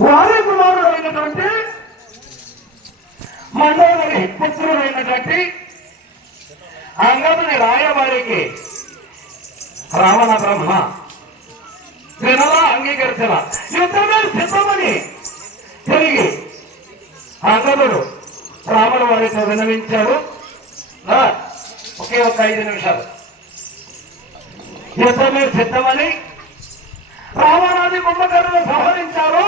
వారి కుమారుడైనటువంటి మండలి పుత్రుడైనటువంటి అంగదుని రాయవారికి రావణ బ్రహ్మ వినలా అంగీకరించిన యుద్ధమే సిద్ధమని తిరిగి అంగదుడు రాముడు వారితో వినవించాడు ఒకే ఒక ఐదు నిమిషాలు. యుద్ధమే సిద్ధమని రావణాది కుంభకర్ణులు సంహరించారు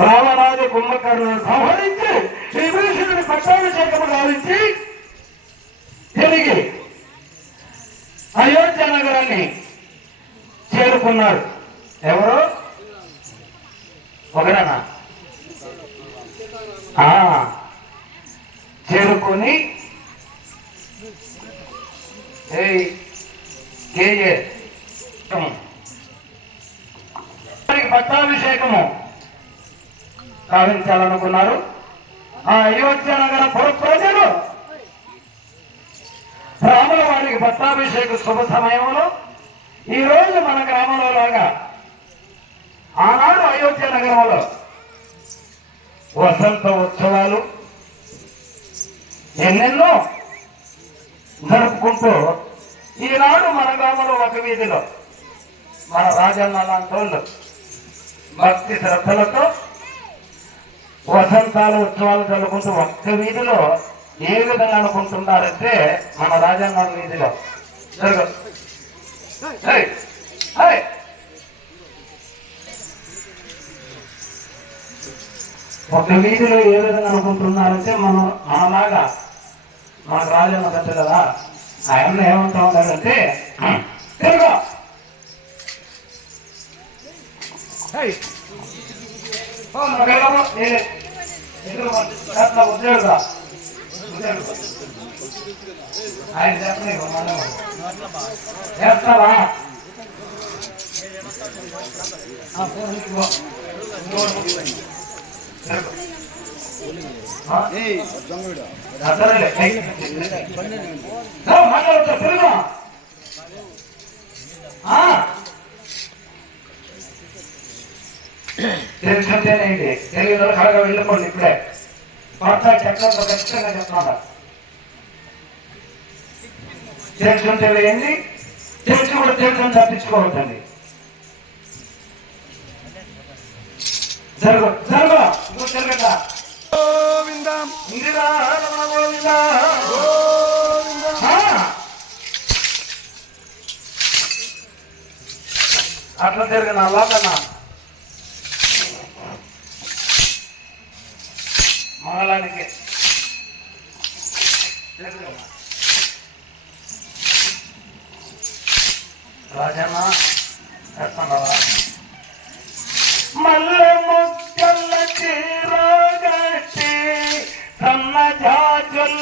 రావణాది కుంభకర్ణులు సంహరించి విభీషణుని పట్టాభిషేకము గావించి తిరిగి అయోధ్య నగరాన్ని చేరుకున్నాడు ఎవరు? ఒకరేనా? చేరుకొని కేఏ వారికి పట్టాభిషేకము సాధించాలనుకున్నారు. ఆ అయోధ్య నగర ప్రజలు రాముల వారికి పట్టాభిషేక శుభ సమయంలో ఈ రోజు మన గ్రామంలో లాగా ఆనాడు అయోధ్య నగరంలో వసంత ఉత్సవాలు ఎన్నెన్నో జరుపుకుంటూ ఈనాడు మన గ్రామంలో ఒక వీధిలో మన రాజన్న లాంటి వాళ్ళు భక్తి శ్రద్ధలతో వసంతాలు ఉత్సవాలు జరుపుకుంటూ ఒక్క వీధిలో ఏ విధంగా అనుకుంటున్నారంటే మన రాజన్న వీధిలో జరుగు హై, హై. ఒక వీధిలో ఏ విధంగా అనుకుంటున్నారంటే మనం మనలాగా మన రాజన్న పెద్ద కదా ఆయన ఏమంటా ఉన్నాడంటే తిరుగు! ఉద్యోగ ఆయన చేస్తావా. తిరుగు. తిరుగు. ఆ. తెలుసుంటేనేంటి తెలియదు కడగా వెళ్ళిపోండి ఇప్పుడే. కొత్త చక్రంతో ఖచ్చితంగా చెప్తున్నా తెలుసుంటే ఏంటి తెలిసి కూడా తెలుసుని తప్పించుకోవద్దండి. జరుగు జరుగు. ఇంకో జరగట అట్లా తిరిగిన లోకన్నా మంగళానికి రాజన్న ఎత్తున్నావా మల్లె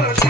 Lord.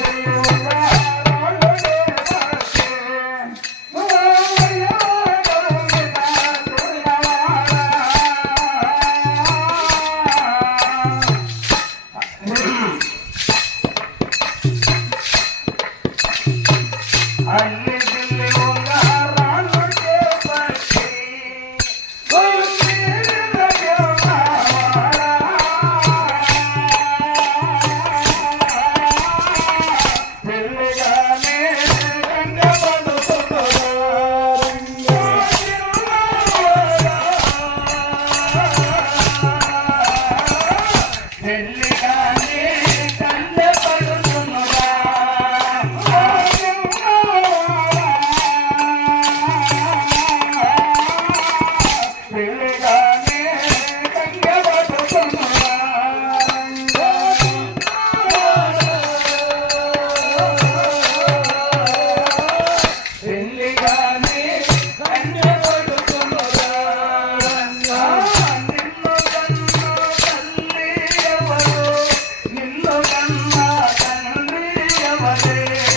Yeah. yeah.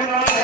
Thank you.